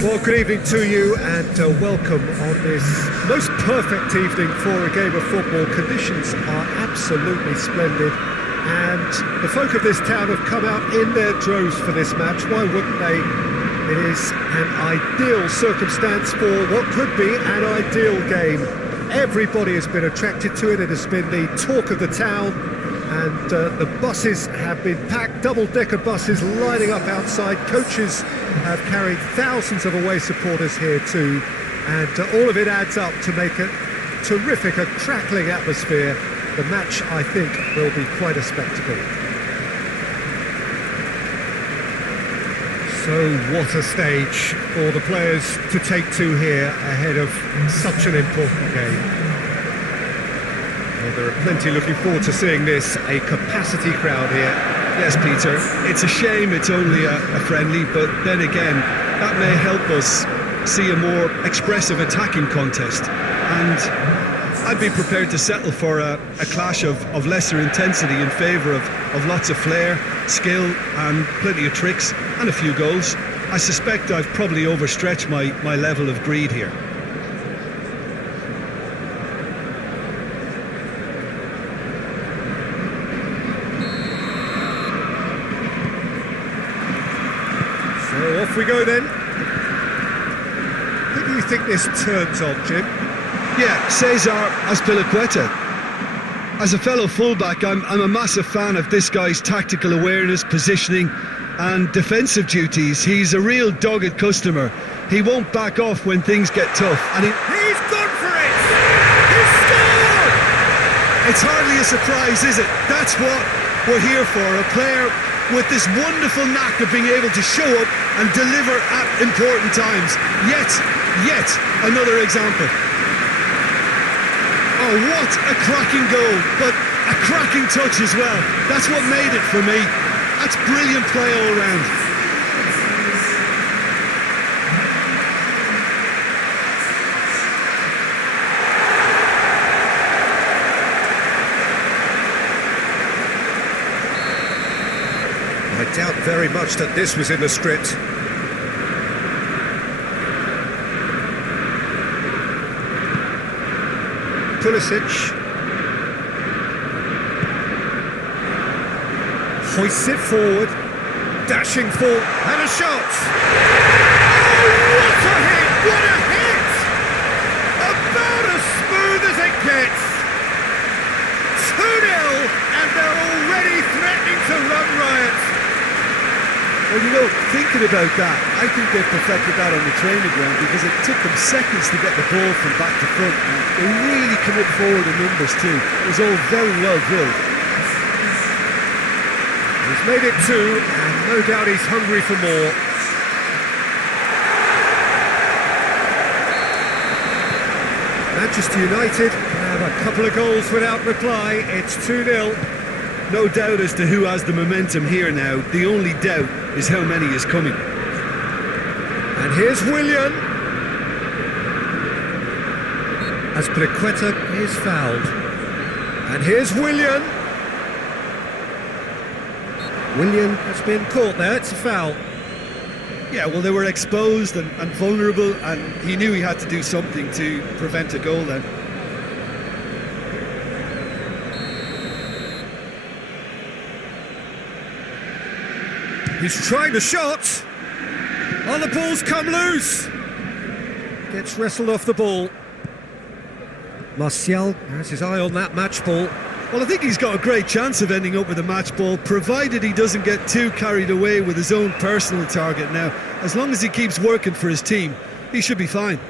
Well, good evening to you and welcome on this most perfect evening for a game of football. Conditions are absolutely splendid and the folk of this town have come out in their droves for this match. Why wouldn't they? It is an ideal circumstance for what could be an ideal game. Everybody has been attracted to it. It has been the talk of the town. And the buses have been packed, double-decker buses lining up outside. Coaches have carried thousands of away supporters here too. And all of it adds up to make a terrific, a crackling atmosphere. The match, I think, will be quite a spectacle. So what a stage for the players to take to here ahead of such an important game. Well, there are plenty looking forward to seeing this, a capacity crowd here. Yes, Peter, it's a shame it's only a friendly, but then again, that may help us see a more expressive attacking contest. And I'd be prepared to settle for a clash of lesser intensity in favour of lots of flair, skill and plenty of tricks and a few goals. I suspect I've probably overstretched my level of greed here. So off we go then. Who do you think this turns on, Jim? Yeah, Cesar Azpilicueta. As a fellow fullback, I'm a massive fan of this guy's tactical awareness, positioning and defensive duties. He's a real dogged customer. He won't back off when things get tough. And he's gone for it! He's scored! It's hardly a surprise, is it? That's what we're here for, a player with this wonderful knack of being able to show up and deliver at important times. Yet another example. Oh, what a cracking goal, but a cracking touch as well. That's what made it for me. That's brilliant play all round. I doubt very much that this was in the script. Chlsea hoists it forward, dashing forward, and a shot! Oh, what a hit! What a hit! About as smooth as it gets! 2-0, and they're already threatening to run riot. Well, you know, thinking about that, I think they perfected that on the training ground because it took them seconds to get the ball from back to front. And they really commit forward in numbers too. It was all very well drilled. He's made it two, and no doubt he's hungry for more. Manchester United have a couple of goals without reply. It's 2-0. No doubt as to who has the momentum here now. The only doubt is how many is coming. And here's Willian. Azpilicueta is fouled. And here's Willian. Willian has been caught there, it's a foul. Yeah, well, they were exposed and vulnerable, and he knew he had to do something to prevent a goal then. He's trying the shot. Oh, the ball's come loose. Gets wrestled off the ball. Martial has his eye on that match ball. Well, I think he's got a great chance of ending up with a match ball, provided he doesn't get too carried away with his own personal target now. As long as he keeps working for his team, he should be fine.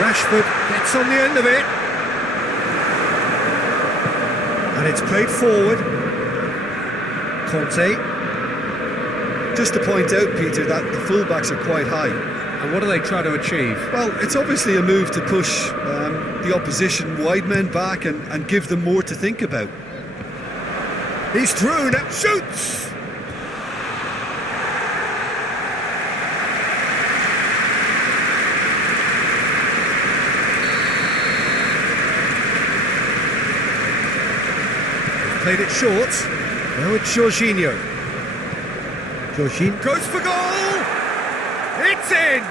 Rashford gets on the end of it. And it's played forward. Conte. Just to point out, Peter, that the fullbacks are quite high. And what are they trying to achieve? Well, it's obviously a move to push the opposition wide men back and give them more to think about. He's through, now shoots! Played it short. Now it's Jorginho. Jorginho goes for goal! It's in!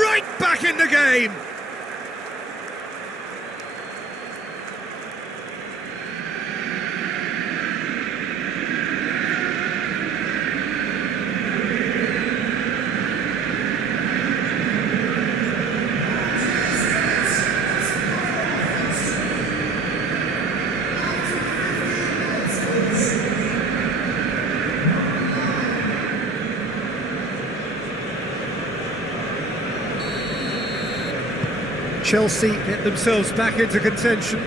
Right back in the game! Chelsea get themselves back into contention.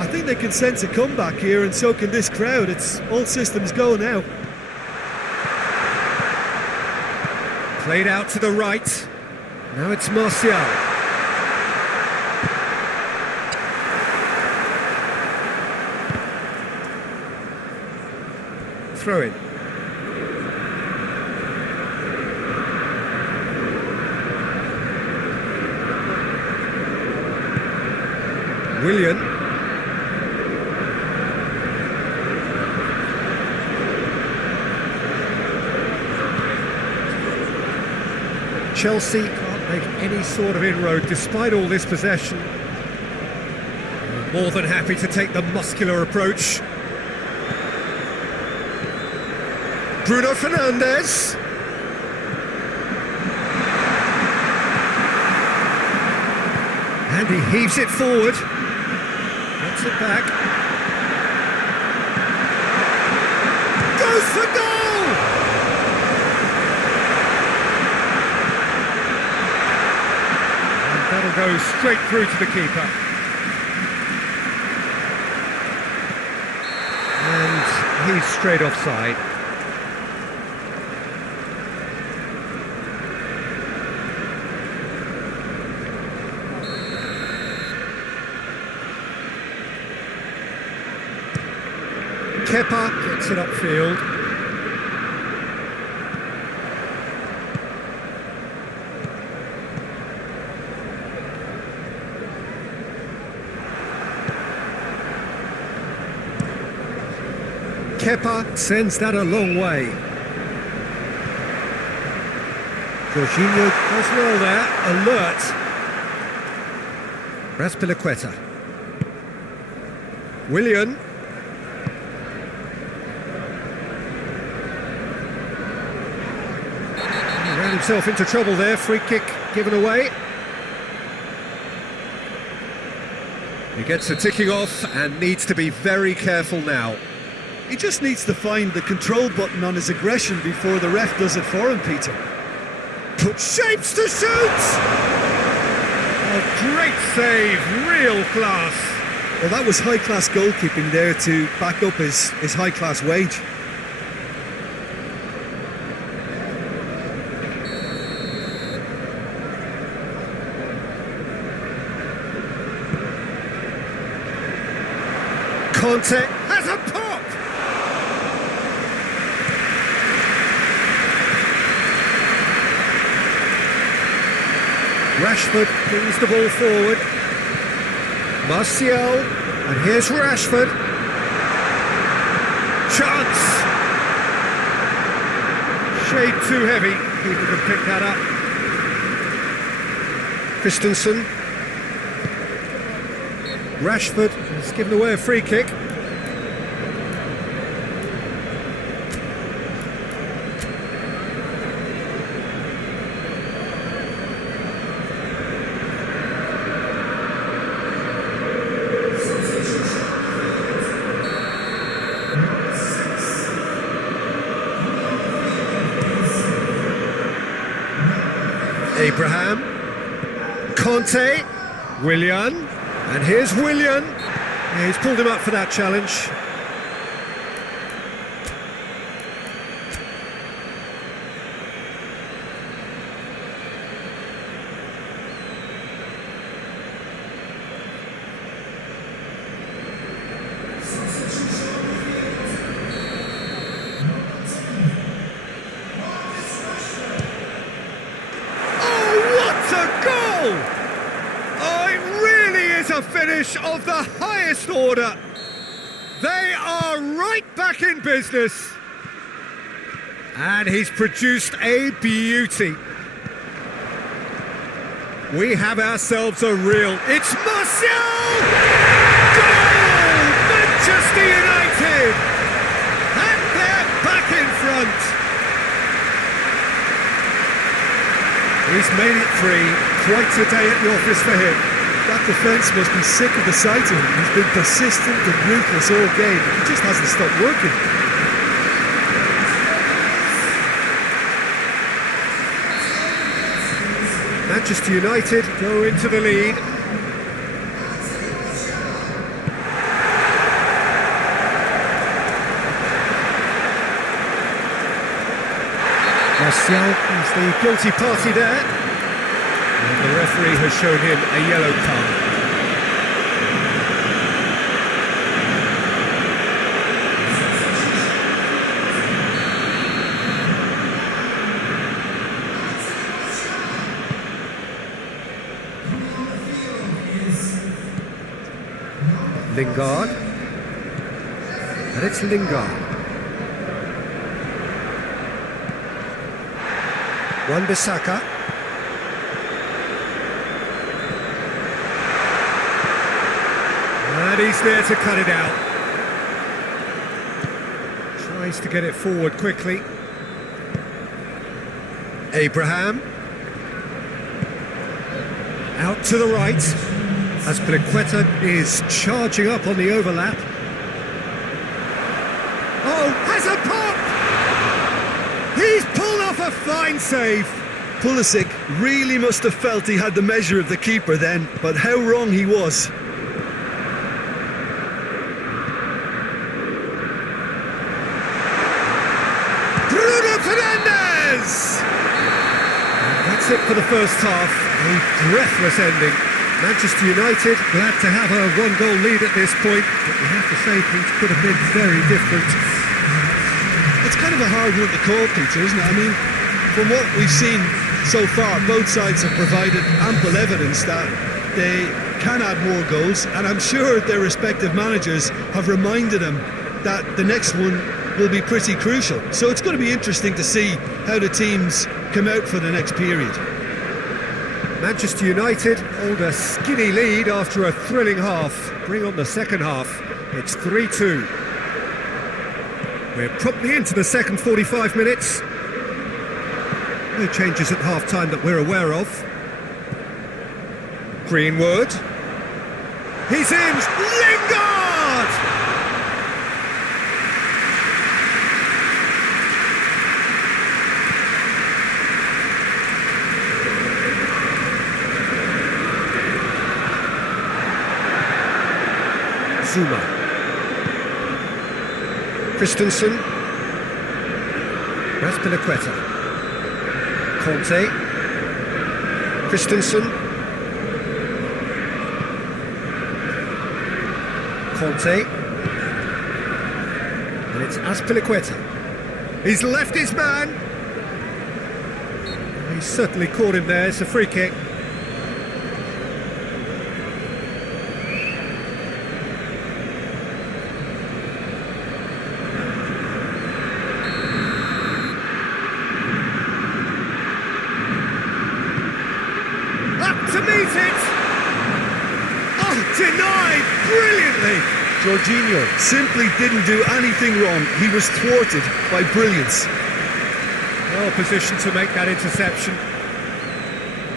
I think they can sense a comeback here, and so can this crowd. It's all systems go now. Played out to the right. Now it's Martial. Throw in. Willian. Chelsea can't make any sort of inroad despite all this possession. More than happy to take the muscular approach. Bruno Fernandes. And he heaves it forward. Gets it back. Goes for goal! And that'll go straight through to the keeper. And he's straight offside. Kepa gets it upfield. Kepa sends that a long way. Jorginho does well there, alert. Raspilicueta. Willian. Ran himself into trouble there, free kick given away. He gets the ticking off and needs to be very careful now. He just needs to find the control button on his aggression before the ref does it for him, Peter. Put shapes to shoot! A great save, real class. Well, that was high-class goalkeeping there to back up his high-class wage. Conte has a pop! Rashford brings the ball forward. Martial, and here's Rashford. Chance! Shade too heavy, people can pick that up. Christensen. Rashford has given away a free kick. Abraham, Conte, Willian, and here's Willian. Yeah, he's pulled him up for that challenge. A finish of the highest order. They are right back in business. And he's produced a beauty. We have ourselves a real... It's Martial! Goal! Manchester United! And they're back in front. He's made it 3. Quite a day at the office for him. That defence must be sick of the sight of him. He's been persistent and ruthless all game. He just hasn't stopped working. Manchester United go into the lead. Martial is the guilty party there. And the referee has shown him a yellow card. Lingard, and it's Lingard. Wan-Bissaka. And he's there to cut it out. Tries to get it forward quickly. Abraham. Out to the right. As Azpilicueta is charging up on the overlap. Oh, has a pop! He's pulled off a fine save. Chlsea really must have felt he had the measure of the keeper then, but how wrong he was. Bruno Fernandes! That's it for the first half. A breathless ending. Manchester United glad to have a one-goal lead at this point, but we have to say things could have been very different. It's kind of a hard one to call, Peter, isn't it? I mean, from what we've seen so far, both sides have provided ample evidence that they can add more goals, and I'm sure their respective managers have reminded them that the next one will be pretty crucial. So it's going to be interesting to see how the teams come out for the next period. Manchester United hold a skinny lead after a thrilling half. Bring on the second half. It's 3-2. We're promptly into the second 45 minutes. No changes at half-time that we're aware of. Greenwood. He's in! Lingard! Zuma. Christensen. Azpilicueta. Conte. Christensen. Conte. And it's Azpilicueta. He's left his man. He's certainly caught him there. It's a free kick. To meet it! Oh, denied brilliantly! Jorginho simply didn't do anything wrong. He was thwarted by brilliance. Well positioned to make that interception.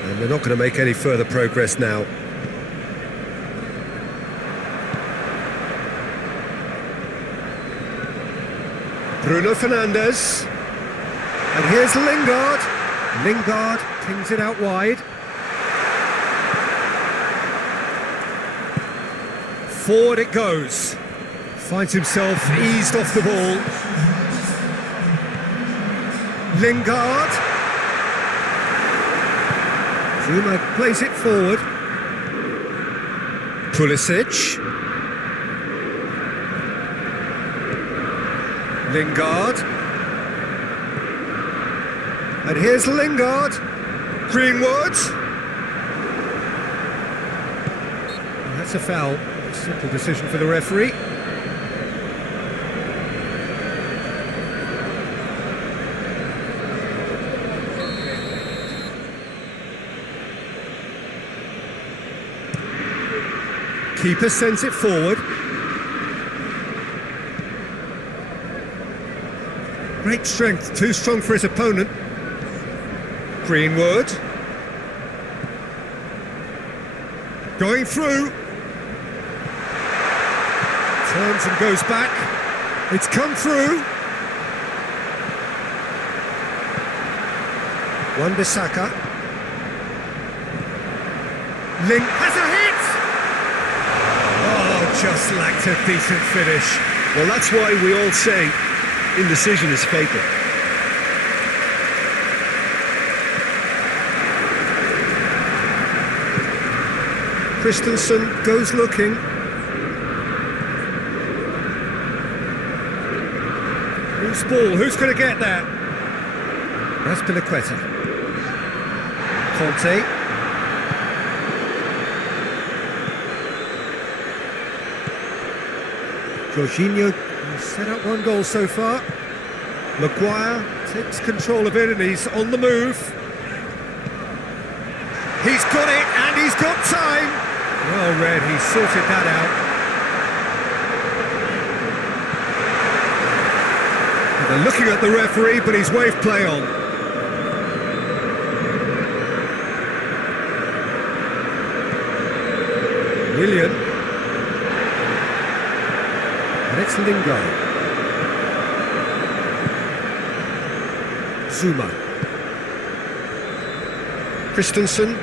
And they're not going to make any further progress now. Bruno Fernandes. And here's Lingard. Lingard pings it out wide. Forward it goes. Finds himself eased off the ball. Lingard. Zuma plays it forward. Pulisic. Lingard. And here's Lingard. Greenwood. And that's a foul. Simple decision for the referee. Keeper sends it forward. Great strength, too strong for his opponent. Greenwood. Going through. Turns and goes back. It's come through. Wan-Bissaka. Link has a hit! Oh, just lacked a decent finish. Well, that's why we all say indecision is fatal. Christensen goes looking. Who's ball? Who's going to get that? Raspilicueta. Conte. Jorginho has set up one goal so far. Maguire takes control of it and he's on the move. He's got it and he's got time. Well read, he sorted that out. They're looking at the referee, but he's waved play on. Willian. And it's Lingard. Zuma. Christensen.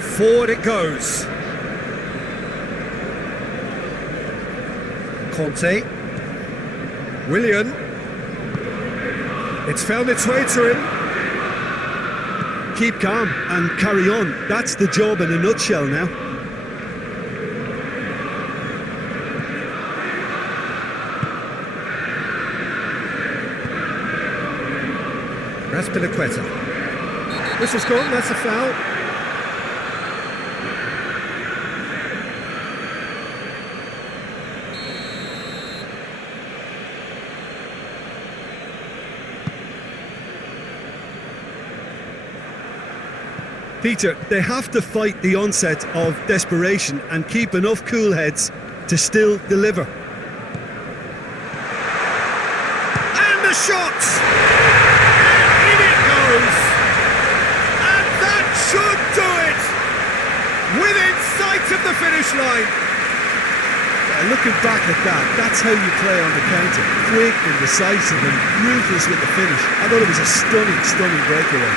Forward it goes. Conte. Willian. It's found its way to him. Keep calm and carry on. That's the job in a nutshell now. Raspilicueta. Whistle's gone, that's a foul. Peter, they have to fight the onset of desperation and keep enough cool heads to still deliver. And the shot! And in it goes! And that should do it! Within sight of the finish line! Looking back at that, that's how you play on the counter. Quick and decisive and ruthless with the finish. I thought it was a stunning, stunning breakaway.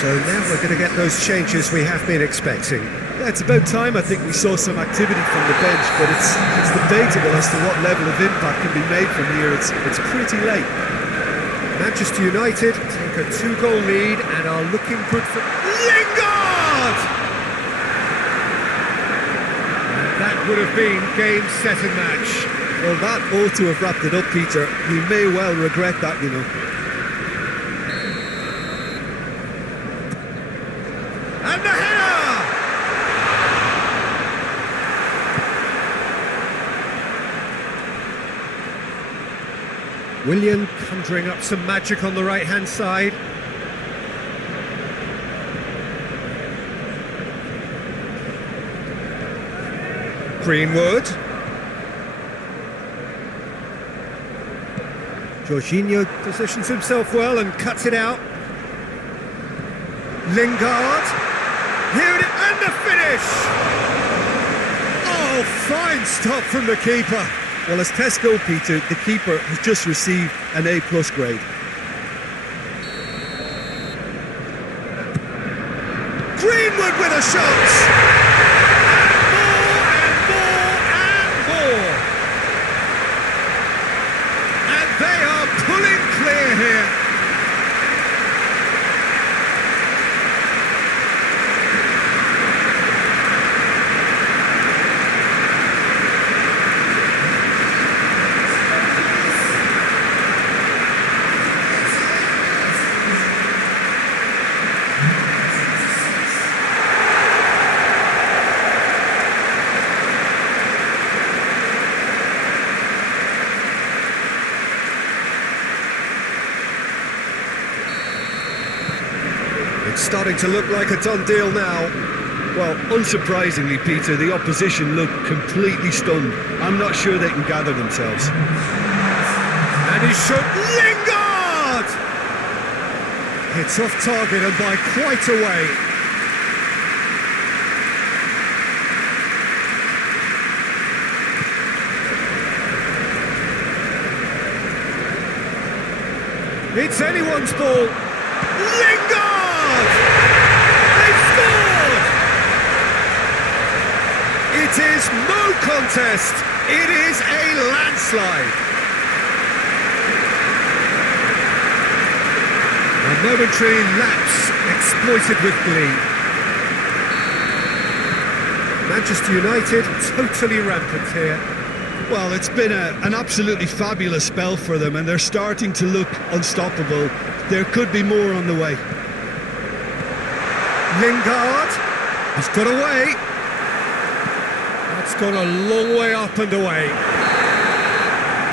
So now we're going to get those changes we have been expecting. Yeah, it's about time I think we saw some activity from the bench, but it's debatable as to what level of impact can be made from here. It's pretty late. Manchester United take a 2-goal lead and are looking good for Lingard! And that would have been game, set and match. Well, that ought to have wrapped it up, Peter. You may well regret that, you know. And the header! Willian conjuring up some magic on the right-hand side. Greenwood. Jorginho positions himself well and cuts it out. Lingard. Here it is, and the finish! Oh, fine stop from the keeper. Well, as tests go, Peter, the keeper has just received an A+ grade. Greenwood with a shot! And more and more! And they are pulling clear here. It's starting to look like a done deal now. Well, unsurprisingly, Peter, the opposition look completely stunned. I'm not sure they can gather themselves. And he shot Lingard! It's off target and by quite a way. It's anyone's ball. Lingard! They've scored! It is no contest. It is a landslide. A momentary lapse exploited with glee. Manchester United totally rampant here. Well, it's been an absolutely fabulous spell for them, and they're starting to look unstoppable. There could be more on the way. Lingard has got away. That's gone a long way up and away.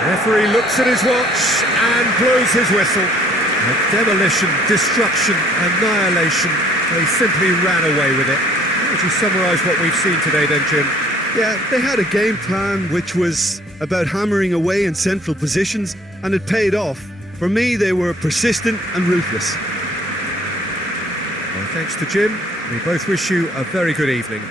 Referee looks at his watch and blows his whistle. A demolition, destruction, annihilation. They simply ran away with it. How would you summarise what we've seen today then, Jim? Yeah, they had a game plan which was about hammering away in central positions, and it paid off. For me, they were persistent and ruthless. Well, thanks to Jim. We both wish you a very good evening.